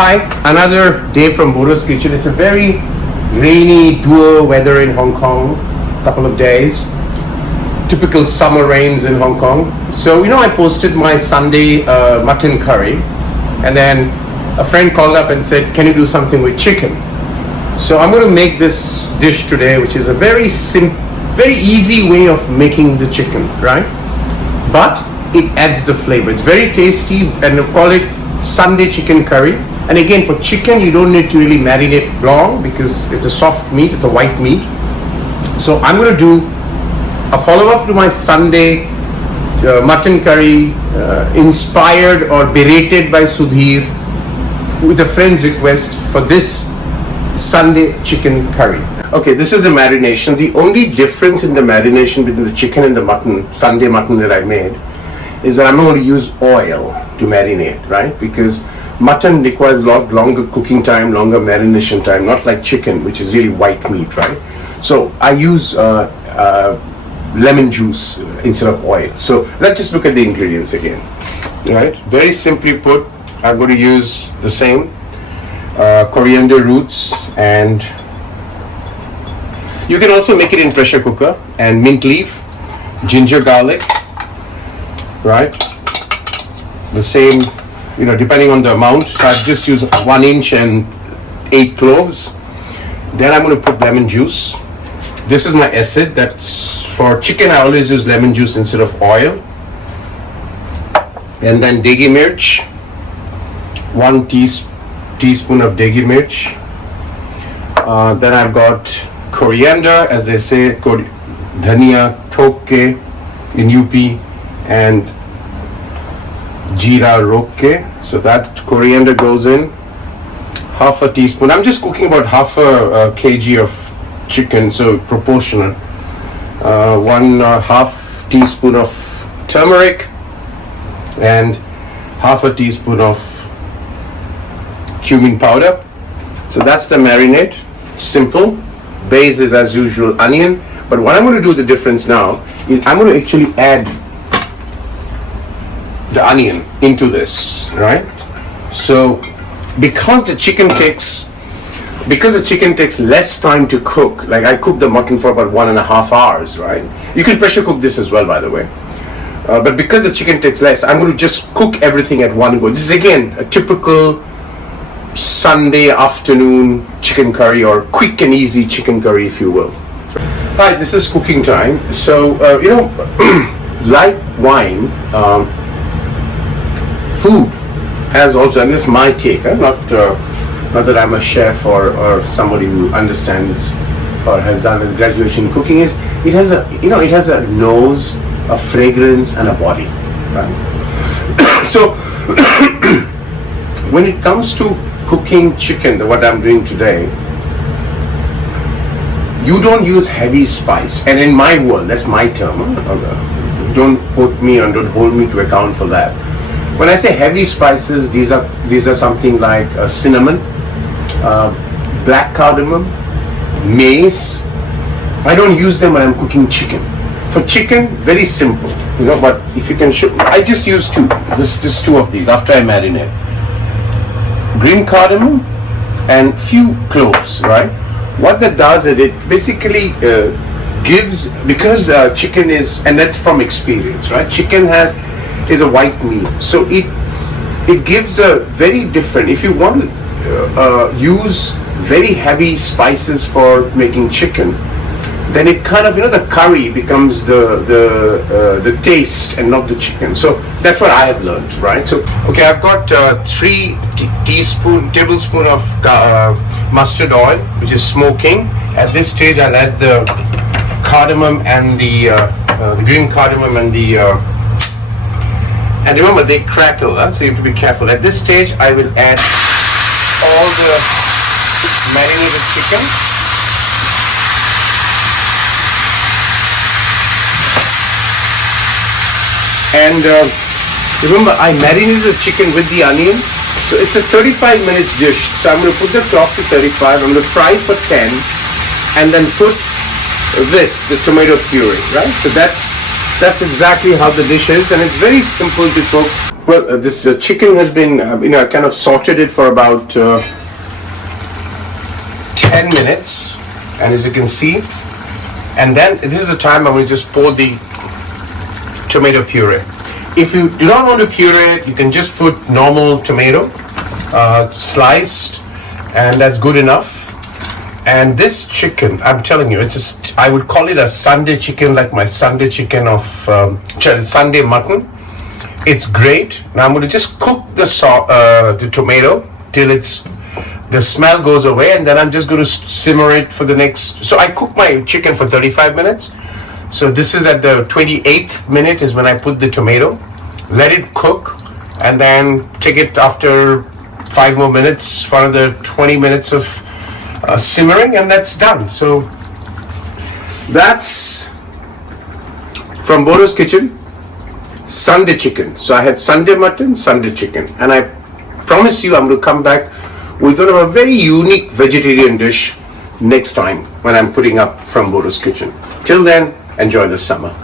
Hi, another day from Bordo's kitchen. It's a very rainy, dour weather in Hong Kong, couple of days. Typical summer rains in Hong Kong. So, I posted my Sunday mutton curry, and then a friend called up and said, can you do something with chicken? So I'm going to make this dish today, which is a very easy way of making the chicken, right? But it adds the flavor. It's very tasty, and I call it Sunday chicken curry. And again, for chicken, you don't need to really marinate long because it's a soft meat, it's a white meat. So I'm going to do a follow-up to my Sunday mutton curry, inspired or berated by Sudhir, with a friend's request for this Sunday chicken curry. Okay, this is the marination. The only difference in the marination between the chicken and the mutton, Sunday mutton that I made, is that I'm not going to use oil to marinate, right? Because mutton requires a lot longer cooking time, longer marination time, not like chicken, which is really white meat, right? So I use lemon juice instead of oil. So let's just look at the ingredients again, right? Very simply put, I'm going to use the same coriander roots, and you can also make it in pressure cooker, and mint leaf, ginger garlic, right? The same, depending on the amount. So I've just used 1 inch and 8 cloves. Then I'm going to put lemon juice. This is my acid. That's for chicken. I always use lemon juice instead of oil. And then deghi mirch, 1 teaspoon of deghi mirch. Then I've got coriander, as they say, dhania thok ke in UP, and jeera rok ke. So that coriander goes in. Half a teaspoon. I'm just cooking about half a kg of chicken, so proportional. 1/2 teaspoon of turmeric and half a teaspoon of cumin powder. So that's the marinade. Simple. Base is as usual onion. But what I'm going to do, the difference now, is I'm going to actually add the onion into this, right? So because the chicken takes less time to cook, like I cooked the mutton for about 1.5 hours, right? You can pressure cook this as well, by the way. But because the chicken takes less, I'm going to just cook everything at one go. This is again a typical Sunday afternoon chicken curry, or quick and easy chicken curry, if you will. Hi, this is cooking time. So, like wine, food has also, and this is my take, not that I'm a chef or somebody who understands or has done his graduation in cooking, is it has a nose, a fragrance, and a body, right? So when it comes to cooking chicken, what I'm doing today, you don't use heavy spice. And in my world, that's my term. Don't quote me and don't hold me to account for that. When I say heavy spices, these are something like cinnamon, black cardamom, mace. I don't use them when I'm cooking chicken. For chicken, very simple, but if you can show, I just use two. Just 2 of these after I marinate. Green cardamom and few cloves, right? What that does is it basically gives, because chicken is, and that's from experience, right? Chicken is a white meat, so it gives a very different. If you want to use very heavy spices for making chicken, then it kind of, the curry becomes the taste and not the chicken. So that's what I have learned, right? So okay, I've got 3 tablespoon of mustard oil, which is smoking. At this stage, I'll add the cardamom and the green cardamom and and remember, they crackle, so you have to be careful. At this stage, I will add all the marinated chicken. And remember, I marinated the chicken with the onion, so it's a 35 minutes dish. So I'm going to put the top to 35. I'm going to fry for 10, and then put the tomato puree, right? So that's exactly how the dish is, and it's very simple to cook. Well, this chicken has been, I kind of sauteed it for about 10 minutes, and as you can see, and then this is the time I will just pour the tomato puree. If you do not want to puree it, you can just put normal tomato, sliced, and that's good enough. And this chicken, I'm telling you, I would call it a Sunday chicken, like my Sunday chicken of Sunday mutton. It's great. Now I'm going to just cook the tomato till the smell goes away, and then I'm just going to simmer it for the next. So I cook my chicken for 35 minutes. So this is at the 28th minute is when I put the tomato, let it cook, and then take it after 5 more minutes for another 20 minutes of simmering, and that's done. So that's from Bordo's kitchen, Sunday chicken. So I had Sunday mutton, Sunday chicken, and I promise you I'm going to come back with one of a very unique vegetarian dish next time when I'm putting up from Bordo's kitchen. Till then, enjoy the summer.